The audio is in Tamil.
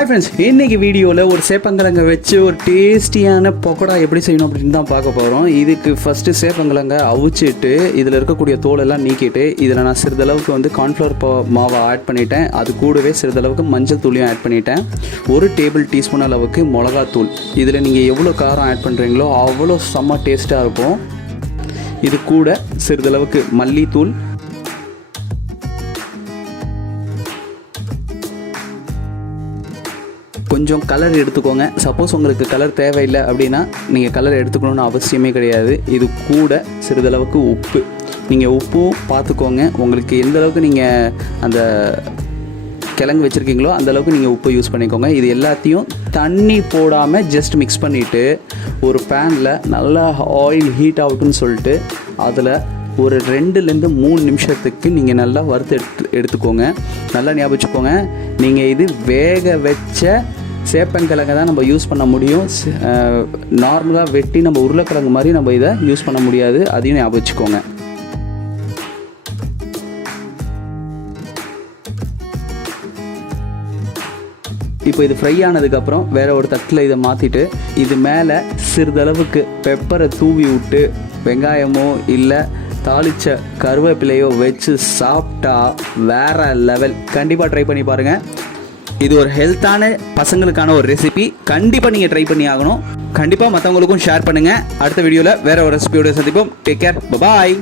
ஹாய் ஃப்ரெண்ட்ஸ், இன்றைக்கி வீடியோவில் ஒரு சேப்பங்கிழங்கை வச்சு ஒரு டேஸ்டியான பக்கோடா எப்படி செய்யணும் அப்படின்னு தான் பார்க்க போகிறோம். இதுக்கு ஃபஸ்ட்டு சேப்பங்கிழங்கை அவிச்சிட்டு இதில் இருக்கக்கூடிய தோலெல்லாம் நீக்கிட்டு இதில் நான் சிறிதளவுக்கு வந்து கார்ன்ஃப்ளவர் மாவை ஆட் பண்ணிட்டேன். அது கூடவே சிறிதளவுக்கு மஞ்சள் தூளையும் ஆட் பண்ணிட்டேன். 1 டேபிள் டீஸ்பூன் அளவுக்கு மிளகாத்தூள். இதில் நீங்கள் எவ்வளோ காரம் ஆட் பண்ணுறீங்களோ அவ்வளோ செம்ம டேஸ்ட்டாக இருக்கும். இது கூட சிறிதளவுக்கு மல்லித்தூள், கொஞ்சம் கலர் எடுத்துக்கோங்க. சப்போஸ் உங்களுக்கு கலர் தேவையில்லை அப்படின்னா நீங்கள் கலர் எடுத்துக்கணும்னு அவசியமே கிடையாது. இது கூட சிறிதளவுக்கு உப்பு. நீங்கள் உப்பும் பார்த்துக்கோங்க. உங்களுக்கு எந்த அளவுக்கு நீங்கள் அந்த கிழங்கு வச்சுருக்கீங்களோ அந்தளவுக்கு நீங்கள் உப்பு யூஸ் பண்ணிக்கோங்க. இது எல்லாத்தையும் தண்ணி போடாமல் ஜஸ்ட் மிக்ஸ் பண்ணிவிட்டு ஒரு பேனில் நல்லா ஆயில் ஹீட் ஆகட்டும்னு சொல்லிட்டு அதில் ஒரு 2-3 நிமிஷத்துக்கு நீங்கள் நல்லா வறுத்து எடுத்துக்கோங்க. நல்லா ஞாபகம் வச்சுக்கோங்க, நீங்கள் இது வேக வச்ச சேப்பங்கிழங்கை தான் நம்ம யூஸ் பண்ண முடியும். நார்மலாக வெட்டி நம்ம உருளைக்கிழங்கு மாதிரி நம்ம இதை யூஸ் பண்ண முடியாது. அதையும் ஞாபகம் வச்சுக்கோங்க. இப்போ இது ஃப்ரை ஆனதுக்கப்புறம் வேறு ஒரு தட்டில் இதை மாற்றிட்டு இது மேலே சிறிதளவுக்கு பெப்பரை தூவி விட்டு வெங்காயமோ இல்லை தாளித்த கருவேப்பிலையோ வச்சு சாப்பிட்டா வேறு லெவல். கண்டிப்பாக ட்ரை பண்ணி பாருங்கள். இது ஒரு ஹெல்த்தான பசங்களுக்கான ஒரு ரெசிபி. கண்டிப்பாக நீங்கள் ட்ரை பண்ணி ஆகணும். கண்டிப்பாக மற்றவங்களுக்கும் ஷேர் பண்ணுங்கள். அடுத்த வீடியோவில் வேறு ஒரு ரெசிபியோட சந்திப்போம். டேக் கேர், பாய்.